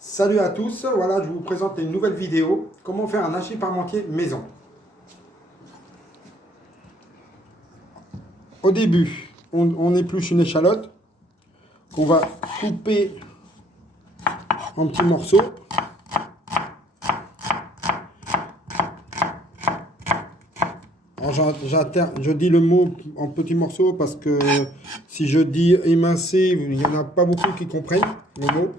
Salut à tous, voilà je vous présente une nouvelle vidéo, comment faire un hachis parmentier maison. Au début, on épluche une échalote qu'on va couper en petits morceaux. Alors je dis le mot en petits morceaux parce que si je dis émincer, il n'y en a pas beaucoup qui comprennent le mot.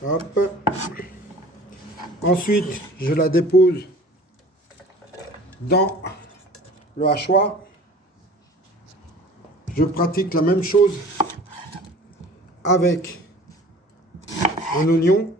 Hop. Ensuite, je la dépose dans le hachoir. Je pratique la même chose avec un oignon.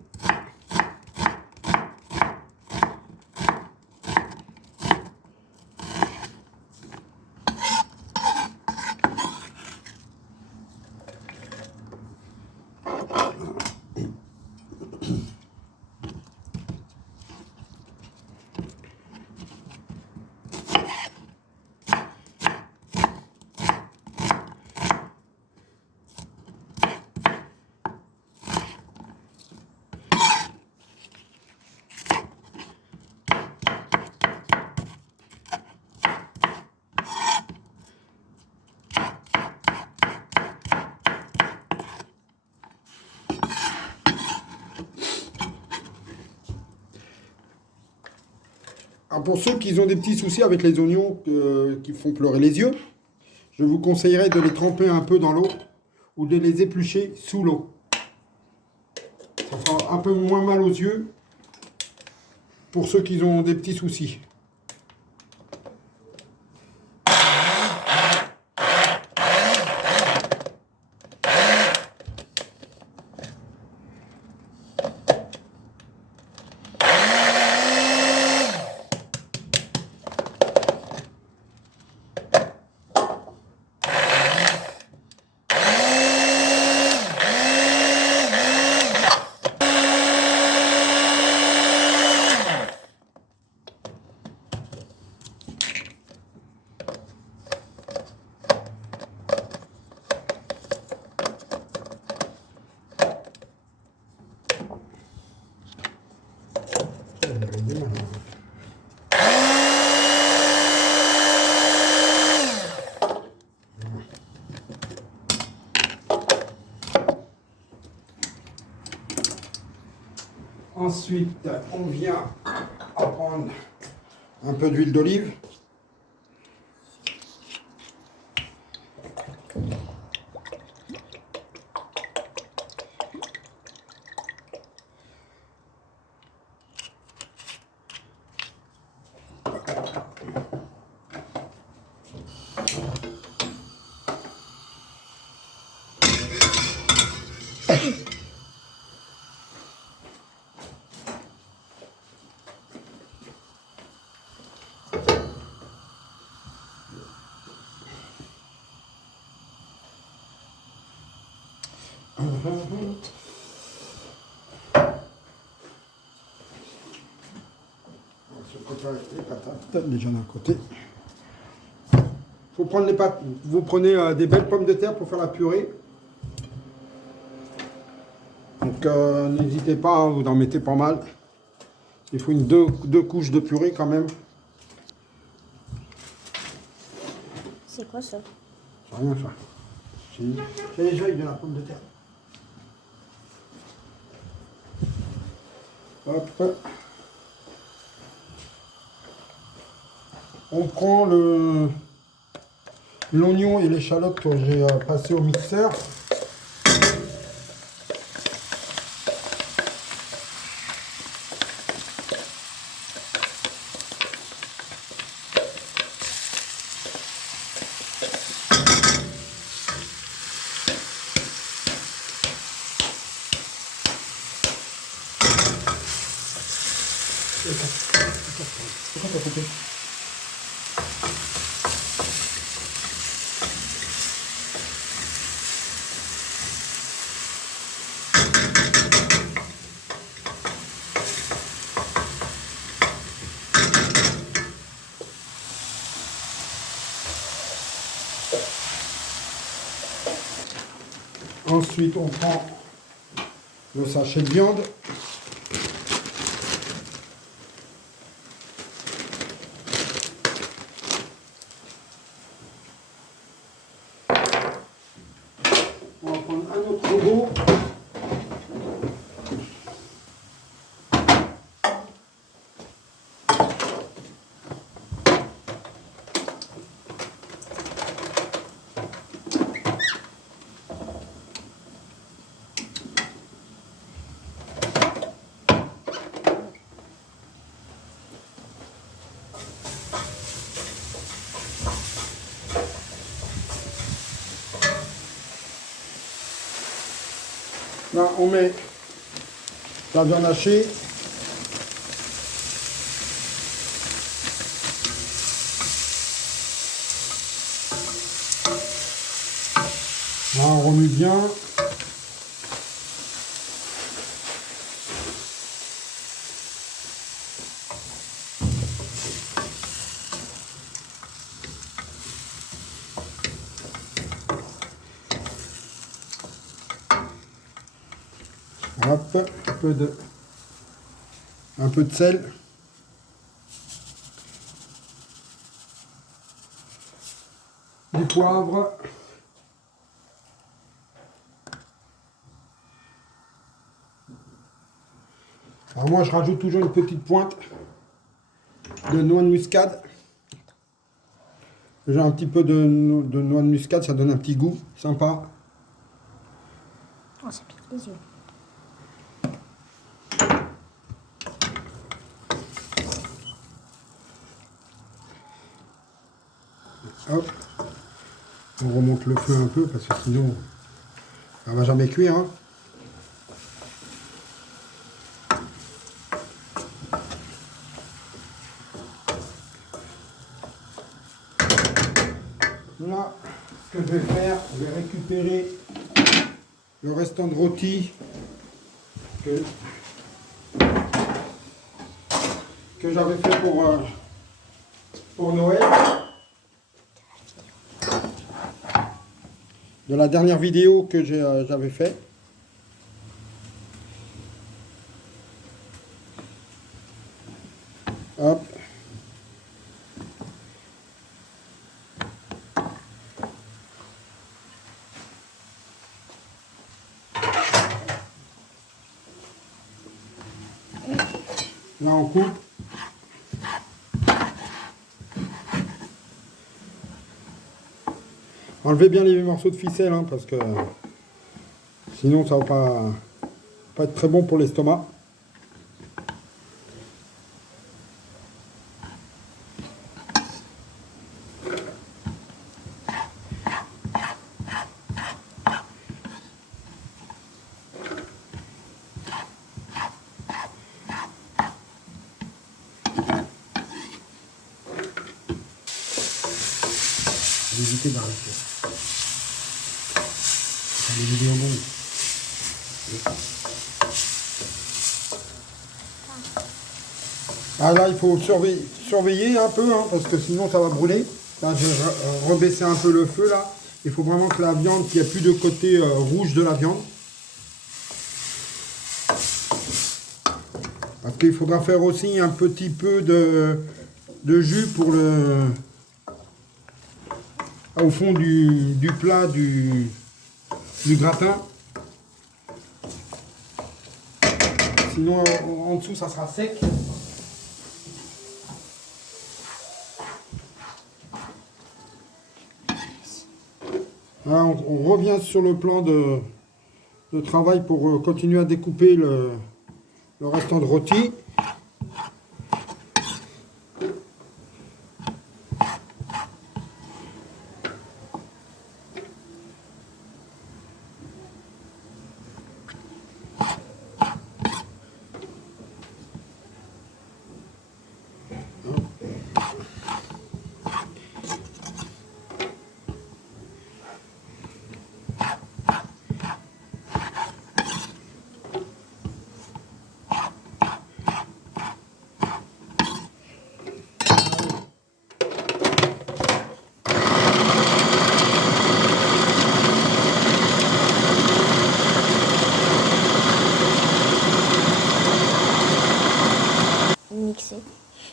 Alors pour ceux qui ont des petits soucis avec les oignons qui font pleurer les yeux, je vous conseillerais de les tremper un peu dans l'eau ou de les éplucher sous l'eau. Ça fera un peu moins mal aux yeux pour ceux qui ont des petits soucis. Ensuite, on vient prendre un peu d'huile d'olive. Se préparer les patates déjà d'un côté. Faut prendre les pâtes. Vous prenez des belles pommes de terre pour faire la purée. Donc n'hésitez pas, hein, vous en mettez pas mal. Il faut deux couches de purée quand même. C'est quoi ça? C'est rien ça. C'est les feuilles de la pomme de terre. Hop. On prend l'oignon et l'échalote que j'ai passé au mixeur. Pourquoi t'as coupé? Ensuite, on prend le sachet de viande. On va prendre un autre robot. Là, on met la viande hachée. Là, on remue bien. Hop, un peu de sel. Du poivre. Alors moi je rajoute toujours une petite pointe de noix de muscade. J'ai un petit peu de noix de muscade, ça donne un petit goût sympa. Oh, ça pique les yeux. Hop, on remonte le feu un peu parce que sinon ça va jamais cuire. Hein. Là, ce que je vais faire, je vais récupérer le restant de rôti que j'avais fait pour Noël. De la dernière vidéo que j'avais fait. Hop. Là on coupe. Enlevez bien les morceaux de ficelle hein, parce que sinon ça va pas être très bon pour l'estomac. Éviter d'arrêter. Les vidéos longues. Ah là, il faut surveiller un peu, hein, parce que sinon ça va brûler. Là, je vais rebaisser un peu le feu là. Il faut vraiment que la viande, qu'il n'y ait plus de côté rouge de la viande. Parce qu'il faudra faire aussi un petit peu de jus pour au fond du plat du gratin. Sinon en dessous ça sera sec. Là, on revient sur le plan de travail pour continuer à découper le restant de rôti.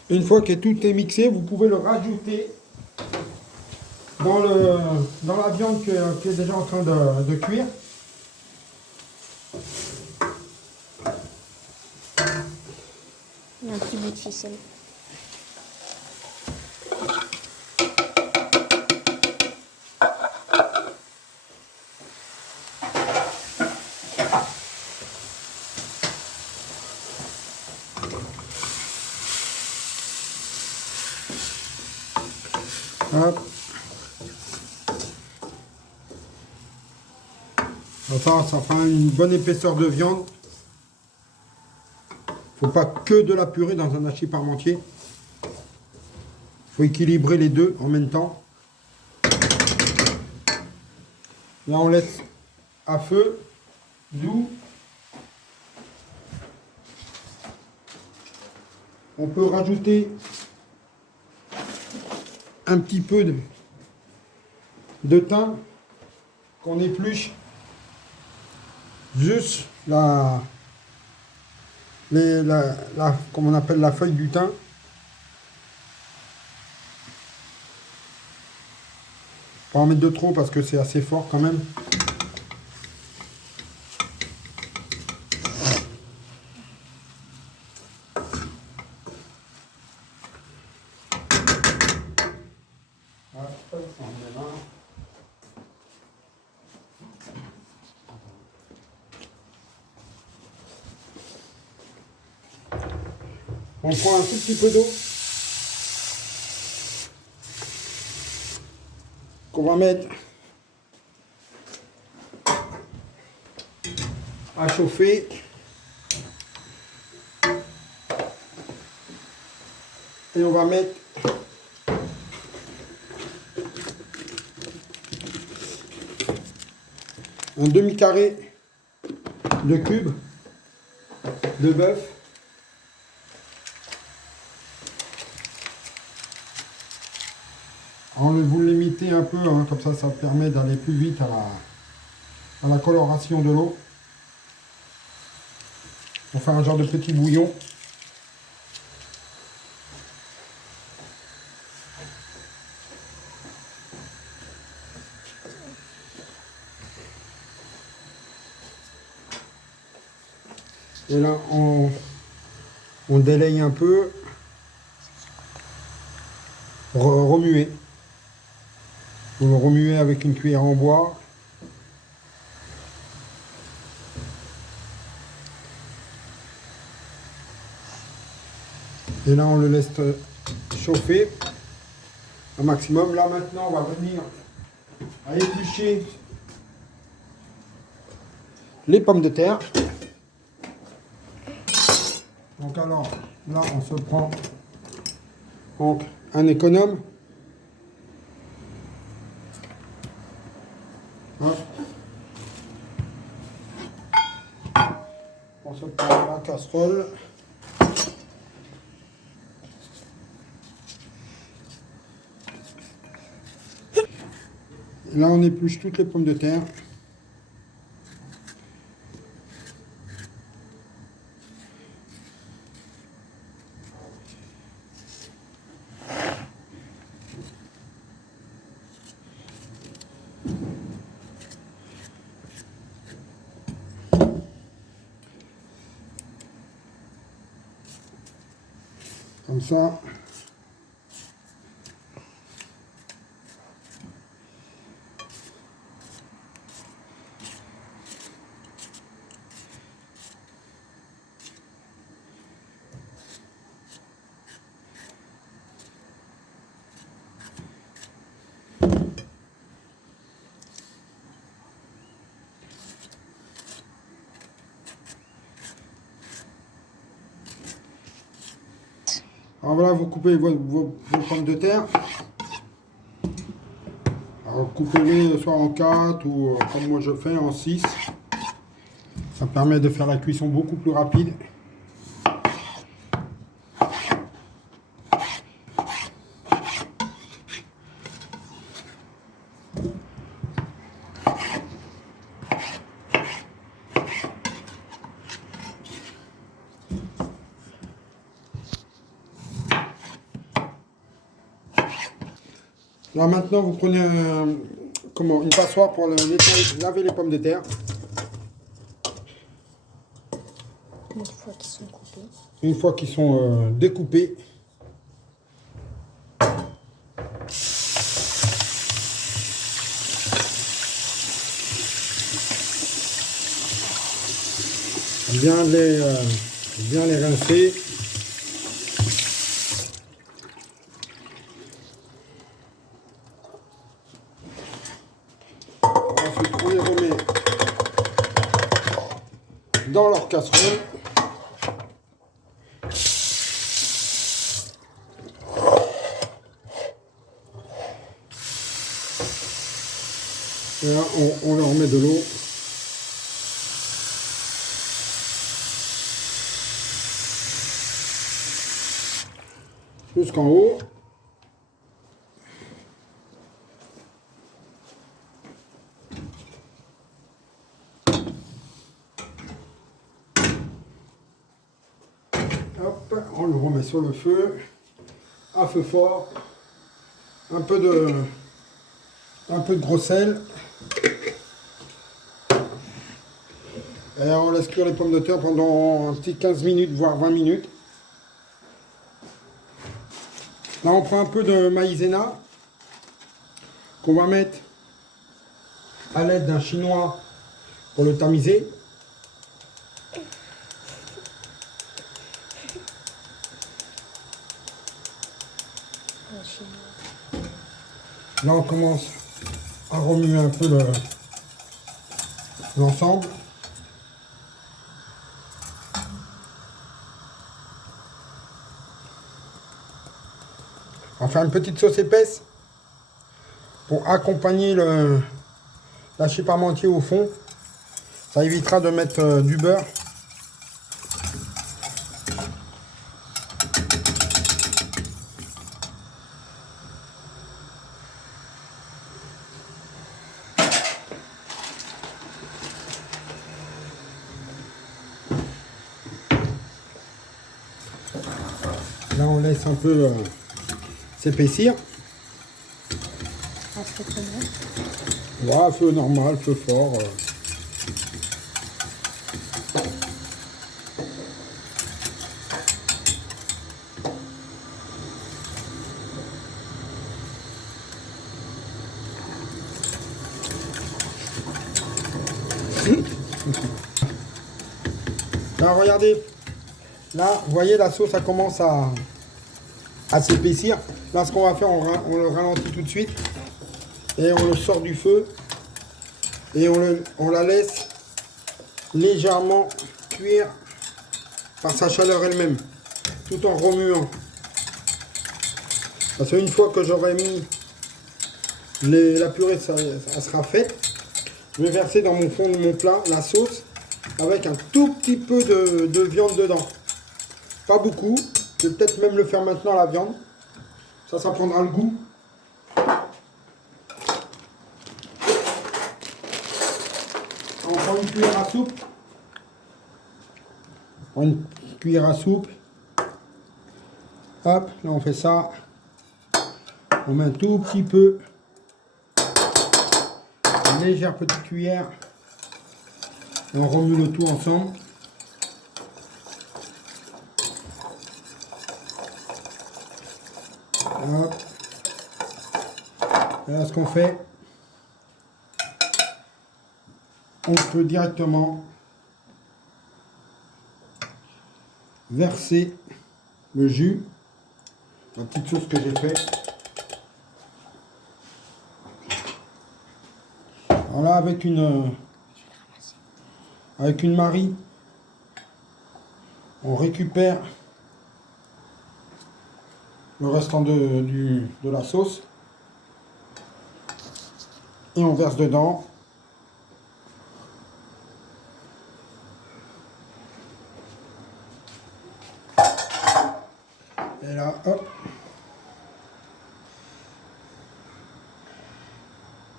Une fois que tout est mixé, vous pouvez le rajouter dans la viande qui est déjà en train de cuire. Il y a un petit bout de ficelle. Hop. Ça fera une bonne épaisseur de viande. Faut pas que de la purée dans un hachis parmentier. Faut équilibrer les deux en même temps. Là, on laisse à feu doux. On peut rajouter un petit peu de thym qu'on épluche. Juste comme on appelle la feuille du thym. Pas en mettre de trop parce que c'est assez fort quand même. On prend un tout petit peu d'eau qu'on va mettre à chauffer. Et on va mettre un demi-carré de cubes de bœuf. Vous le limitez un peu, hein, comme ça permet d'aller plus vite à la coloration de l'eau. On fait un genre de petit bouillon. Et là, on délaye un peu. Remuer. Vous le remuez avec une cuillère en bois. Et là, on le laisse chauffer au maximum. Là, maintenant, on va venir à éplucher les pommes de terre. Donc alors, là, on se prend donc un économe. Hop. On se prend la casserole. Et là, on épluche toutes les pommes de terre. Comme ça. Alors voilà, vous coupez vos pommes de terre. Alors coupez-les soit en 4 ou comme moi je fais en 6. Ça permet de faire la cuisson beaucoup plus rapide. Là maintenant, vous prenez une passoire pour laver les pommes de terre. Une fois qu'ils sont coupés. Une fois qu'ils sont découpés. Bien les rincer. Ensuite, on les remet dans leur casserole. Et là, on leur met de l'eau. Jusqu'en haut. Hop, on le remet sur le feu, à feu fort, un peu de gros sel. Et on laisse cuire les pommes de terre pendant un petit 15 minutes, voire 20 minutes. Là, on prend un peu de maïzena qu'on va mettre à l'aide d'un chinois pour le tamiser. Là, on commence à remuer un peu l'ensemble. On va faire une petite sauce épaisse pour accompagner le hachis parmentier au fond. Ça évitera de mettre du beurre. Là, on laisse un peu s'épaissir. À feu comment? Voilà, feu normal, feu fort. Là, regardez. Là, vous voyez, la sauce, ça commence à s'épaissir. Là, ce qu'on va faire, on le ralentit tout de suite. Et on le sort du feu. Et on la laisse légèrement cuire par sa chaleur elle-même. Tout en remuant. Parce qu'une fois que j'aurai mis la purée, ça sera faite. Je vais verser dans mon fond de mon plat la sauce avec un tout petit peu de viande dedans. Pas beaucoup. Je vais peut-être même le faire maintenant, la viande. Ça prendra le goût. On prend une cuillère à soupe. On prend une cuillère à soupe. Hop, là on fait ça. On met un tout petit peu. Une légère petite cuillère. Et on remue le tout ensemble. Hop. Et là, ce qu'on fait, on peut directement verser le jus, la petite sauce que j'ai faite. Voilà, avec une Marie, on récupère le restant de la sauce et on verse dedans. Et là, hop.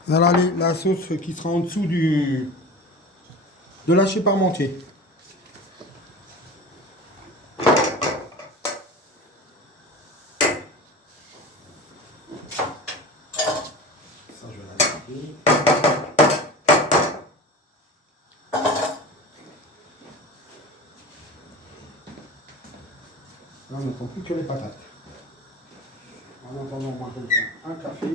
Voilà la sauce qui sera en dessous de l'hachis parmentier. Là, on n'attend plus que les patates. En attendant, moi, je vais faire un café.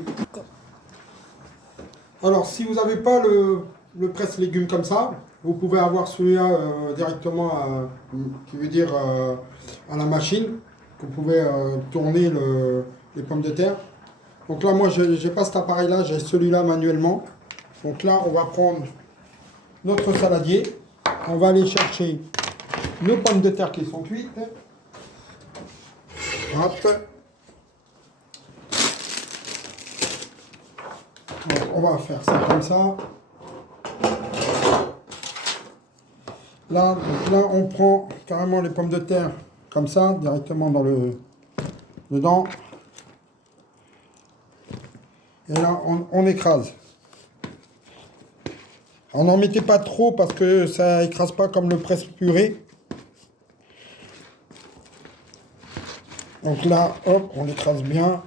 Alors, si vous n'avez pas le presse-légumes comme ça, vous pouvez avoir celui-là directement, qui veut dire à la machine. Vous pouvez tourner les pommes de terre. Donc là, moi, je n'ai pas cet appareil-là, j'ai celui-là manuellement. Donc là, on va prendre notre saladier. On va aller chercher nos pommes de terre qui sont cuites. Hop. Donc, on va faire ça comme ça. Là, donc là, on prend carrément les pommes de terre comme ça, directement dedans. Et là, on écrase. Alors, n'en mettez pas trop parce que ça écrase pas comme le presse-purée. Donc là, hop, on l'écrase bien.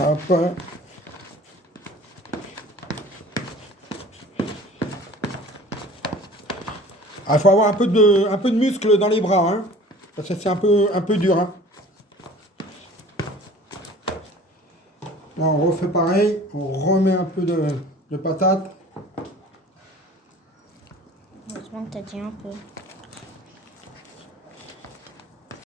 Hop. Il faut avoir un peu de muscle dans les bras, hein, parce que c'est un peu dur. Hein. Là, on refait pareil, on remet un peu de patates. Heureusement que t'as dit un peu.